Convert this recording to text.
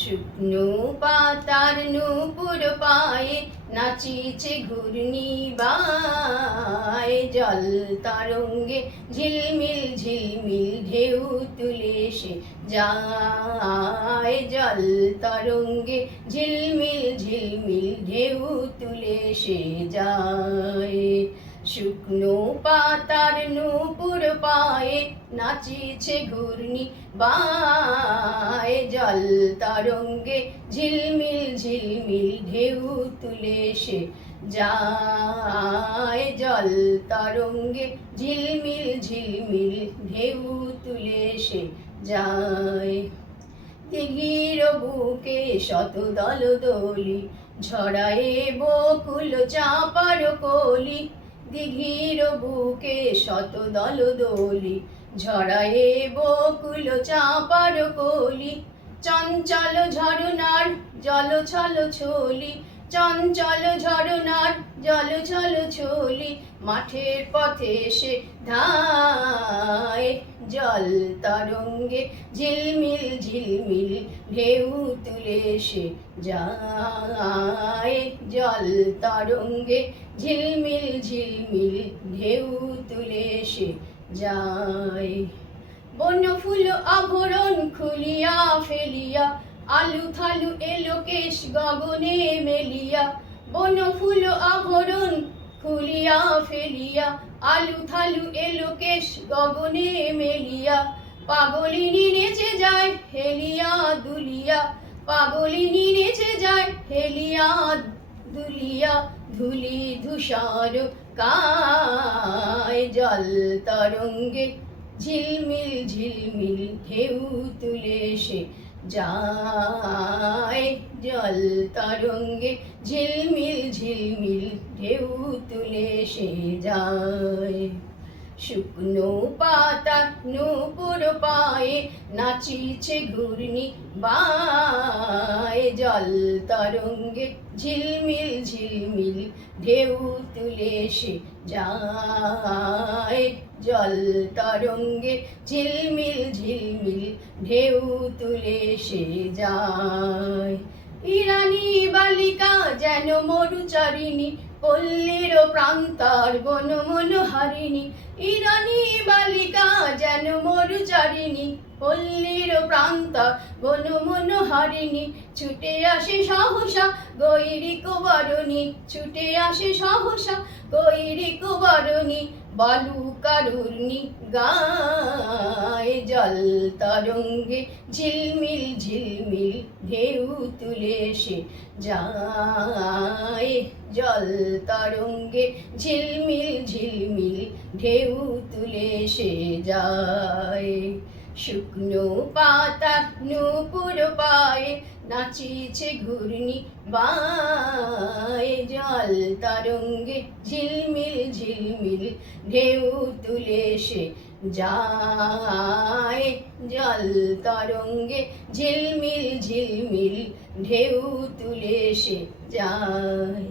শুকনো পাতার নূপুর পায়ে নাচিছে ঘূর্ণি বায়, জল তরঙ্গে ঝিলমিল ঝিলমিল ঢেউ তুলে সে যায়, জল তরঙ্গে ঝিলমিল ঝিলমিল ঢেউ তুলে সে যায়। শুকনো পাতার নূপুর পায়ে নাচিছে ঘূর্ণি বায়, জল তরঙ্গে ঝিলমিল ঝিলমিল ঢেউ তুলে সে যায়, জল তরঙ্গে ঝিলমিল ঝিলমিল ঢেউ তুলে সে যায়। দিঘির বুকে শত দলদলি ঝরায়ে বকুল চাঁপার কলি, দিঘির বুকে শত দলদলি ঝরায়ে বকুল চাঁপার কলি, চঞ্চল ঝরনার জল ছল ছলি, চঞ্চল ঝরনার জল ছল ছলি, মাঠের পথে সে ধায়, জল তরঙ্গে ঝিলমিল ঝিলমিল ঢেউ তুলে সে যায়, জল তরঙ্গে ঝিলমিল ঝিলমিল ঢেউ তুলে সে যায়। বন্য ফুল আভরণ খুলিয়া ফেলিয়া, আলু থালু এলো কেশ গগনে মেলিয়া, বন ফুল আভরণ খুলিয়া ফেলিয়া, আলু থালু এলো কেশ গগনে মেলিয়া, পাগলিনী নেচে যায় হেলিয়া দুলিয়া, পাগলিনী নেচে যায় হেলিয়া দুলিয়া, ধুলি ধূসর কায়, জল তরঙ্গে ঝিলমিল ঝিলমিল ঢেউ তুলে সে যায়, জল তরঙ্গে ঝিলমিল ঝিলমিল ঢেউ তুলে সে যায়। শুকনো পাতার নূপুর পায়ে নাচিছে ঘূর্ণি বায়, জল তরঙ্গে ঝিলমিল ঝিলমিল ঢেউ তুলে সে যায়, জল তরঙ্গে ঝিলমিল ঝিলমিল ঢেউ তুলে সে যায়। ইরানি বালিকা যেন মরুচারিণী, পল্লীর প্রান্তর বন মনোহারিণী, ইরানি বালিকা যেন মরুচারিণী, পল্লীর প্রান্তর বন মনোহারিণী, ছুটে আসে সহসা গৈরিক বরণী, ছুটে আসে সহসা গৈরিক বরণী, বালুকারুর্ণি গায়, জল তরঙ্গে ঝিলমিল ঝিলমিল ঢেউ তুলে সে যায়, জল তরঙ্গে ঝিলমিল ঝিলমিল ঢেউ তুলে সে যায়। শুকনো পাতার নূপুর পায়ে নাচিছে ঘূর্ণি বায়, জল তরঙ্গে ঝিলমিল ঝিলমিল ঢেউ তুলে সে যায়, জল তরঙ্গে ঝিলমিল ঝিলমিল ঢেউ তুলে সে যায়।